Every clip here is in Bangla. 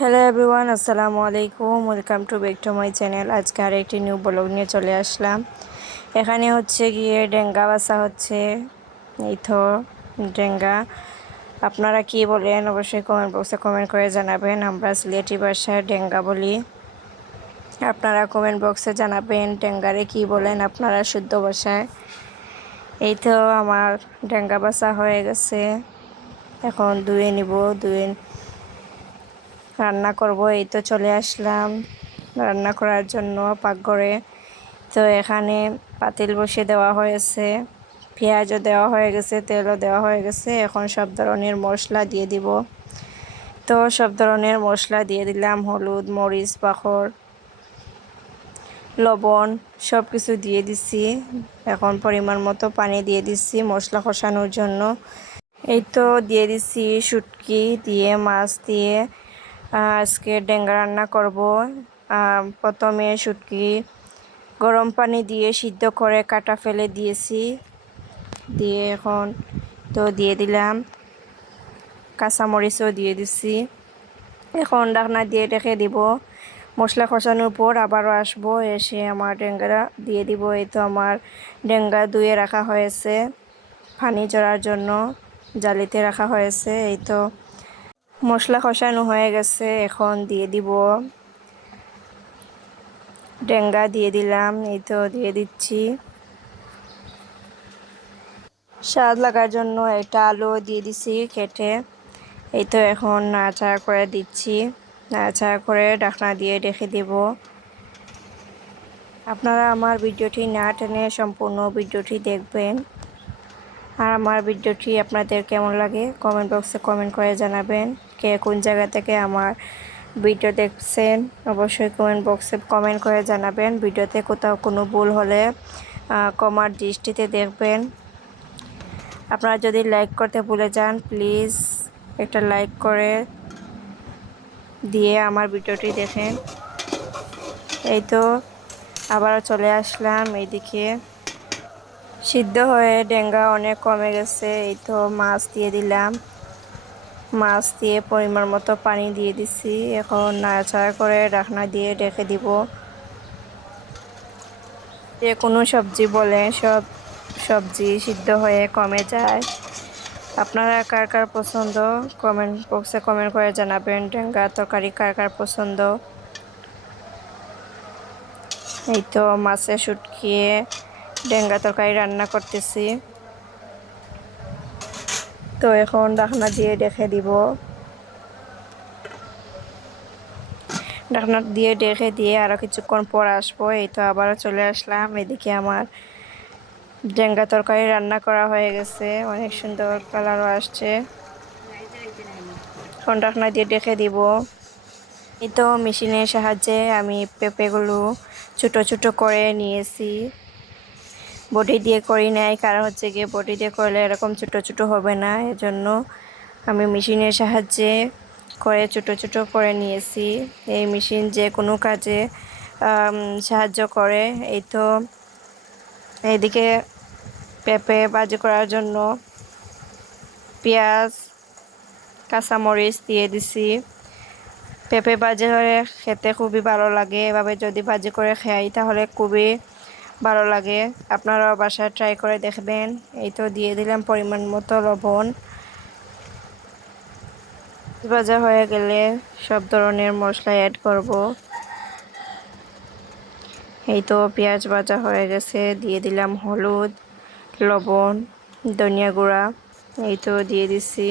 হ্যালো এভরিওয়ান আসসালামু আলাইকুম welcome to back to my channel আজকে আর একটি নিউ ব্লগ নিয়ে চলে আসলাম। এখানে হচ্ছে গিয়ে ডেঙ্গা বাসা হচ্ছে। এই তো ডেঙ্গা। আপনারা কি বলেন, অবশ্যই কমেন্ট বক্সে কমেন্ট করে জানাবেন। আমরা সিলেটি ভাষায় ডেঙ্গা বলি। আপনারা কমেন্ট বক্সে জানাবেন ডেঙ্গারে কি বলেন, আপনারা শুদ্ধ ভাষায়। এই তো আমার ডেঙ্গা বাসা হয়ে গেছে। এখন ধুয়ে নিব, ধুয়ে রান্না করব, এই তো চলে আসলাম। রান্না করার জন্য পাকঘরে। তো এখানে পাতিল বসে দেওয়া হয়েছে, পেঁয়াজও দেওয়া হয়ে গেছে, তেলও দেওয়া হয়ে গেছে। এখন সব ধরনের মশলা দিয়ে দিব। তো সব ধরনের মশলা দিয়ে দিলাম, হলুদ, মরিচ পাখর লবণ সব কিছু দিয়ে দিছি। এখন পরিমাণ মতো পানি দিয়ে দিচ্ছি মশলা কষানোর জন্য। এই তো দিয়ে দিচ্ছি শুটকি দিয়ে, মাছ দিয়ে। আজকে ডেঙ্গা রান্না করব। প্রথমে শুটকি, গরম পানি দিয়ে সিদ্ধ করে কাটা ফেলে দিয়েছি। দিয়ে এখন তো দিয়ে দিলাম। কাঁচামরিচও দিয়ে দিছি। এখন ডাকনা দিয়ে রেখে দিব। মশলা কষানোর পর আবারও আসব। এসে আমার ডেঙ্গা দিয়ে দিব। এই তো আমার ডেঙ্গা ধুয়ে রাখা হয়েছে। পানি জড়ার জন্য জালিতে রাখা হয়েছে। এই তো মশলা কষানো হয়ে গেছে, এখন দিয়ে দিব। ডেঙ্গা দিয়ে দিলাম, এই তো দিয়ে দিচ্ছি। স্বাদ লাগার জন্য একটা আলু দিয়ে দিছি কেটে এই তো এখন নাড়াচাড়া করে দিচ্ছি। নাড়াচাড়া করে ডাকনা দিয়ে রেখে দেব। আপনারা আমার ভিডিওটি না টেনে সম্পূর্ণ ভিডিওটি দেখবেন। আর আমার ভিডিওটি আপনাদের কেমন লাগে কমেন্ট বক্সে কমেন্ট করে জানাবেন। কে কোন জায়গা থেকে আমার ভিডিও দেখছেন, অবশ্যই কমেন্ট বক্সে কমেন্ট করে জানাবেন। ভিডিওতে কোথাও কোনো ভুল হলে কমার দৃষ্টিতে দেখবেন। আপনারা যদি লাইক করতে ভুলে যান প্লিজ একটা লাইক করে দিয়ে আমার ভিডিওটি দেখেন। এই তো, আবারও চলে আসলাম এইদিকে। সিদ্ধ হয়ে ডেঙ্গা অনেক কমে গেছে, এই তো মাছ দিয়ে দিলাম। মাছ দিয়ে পরিমাণ মতো পানি দিয়ে দিছি। এখন নাড়াচাড়া করে রাখনা দিয়ে রেখে দিব। যে কোনো সবজি বলে সব সবজি সিদ্ধ হয়ে কমে যায়। আপনারা কার কার পছন্দ, কমেন্ট বক্সে কমেন্ট করে জানাবেন ডেঙ্গা তরকারি কার কার পছন্দ। এই তো মাছে শুটকিয়ে ডেঙ্গা তরকারি রান্না করতেছি। তো এখন ডাকনা দিয়ে দেখে দিব। ডাকনা দিয়ে রেখে দিয়ে আরও কিছুক্ষণ পর আসব, এই তো আবারও চলে আসলাম। এদিকে আমার ডেঙ্গা তরকারি রান্না করা হয়ে গেছে, অনেক সুন্দর কালারও আসছে। এখন ডাকনা দিয়ে রেখে দিব। এই তো মেশিনের সাহায্যে আমি পেঁপেগুলো ছোটো ছোটো করে নিয়েছি। বডি দিয়ে করি নাই, কারণ হচ্ছে গিয়ে বডি দিয়ে করলে এরকম ছোটো ছোটো হবে না, এজন্য আমি মেশিনের সাহায্যে করে ছোটো ছোটো করে নিয়েছি। এই মেশিন যে কোনো কাজে সাহায্য করে। এই তো এইদিকে পেঁপে বাজি করার জন্য পেঁয়াজ, কাঁচামরিচ দিয়ে দিছি। পেঁপে বাজি করে খেতে খুবই ভালো লাগে। এভাবে যদি বাজি করে খাই, তাহলে খুবই ভালো লাগে। আপনারাও বাসায় ট্রাই করে দেখবেন। এই তো দিয়ে দিলাম পরিমাণ মতো লবণ। ভাজা হয়ে গেলে সব ধরনের মশলা অ্যাড করব। এই তো পেঁয়াজ ভাজা হয়ে গেছে। দিয়ে দিলাম হলুদ, লবণ, ধনিয়া গুঁড়া। এই তো দিয়ে দিছি।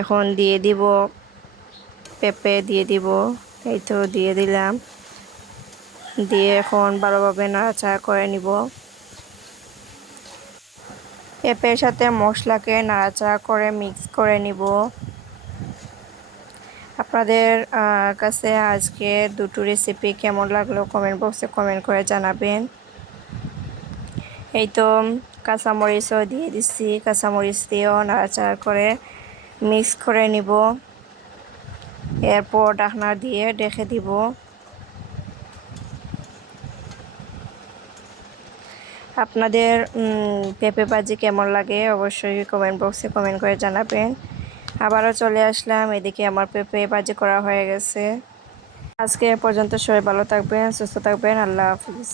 এখন দিয়ে দিব পেঁপে, দিয়ে দিব। এই তো দিয়ে দিলাম। দিয়ে এখন ভালোভাবে নাড়াচাড়া করে নিব। পেঁপের সাথে মশলাকে নাড়াচাড়া করে মিক্স করে নিব। আপনাদের কাছে আজকে দুটো রেসিপি কেমন লাগল কমেন্ট বক্সে কমেন্ট করে জানাবেন। এই তো কাঁচামরিচও দিয়ে দিচ্ছি, কাঁচামরিচ দিয়েও নাড়াচাড়া করে মিক্স করে নিব। এরপর ডাকনা দিয়ে রেখে দিব। আপনাদের পেঁপে ভাজি কেমন লাগে অবশ্যই কমেন্ট বক্সে কমেন্ট করে জানাবেন। আবারও চলে আসলাম, এদিকে আমার পেঁপে বাজি করা হয়ে গেছে। আজকে পর্যন্ত সবাই ভালো থাকবেন, সুস্থ থাকবেন, আল্লাহ হাফিজ।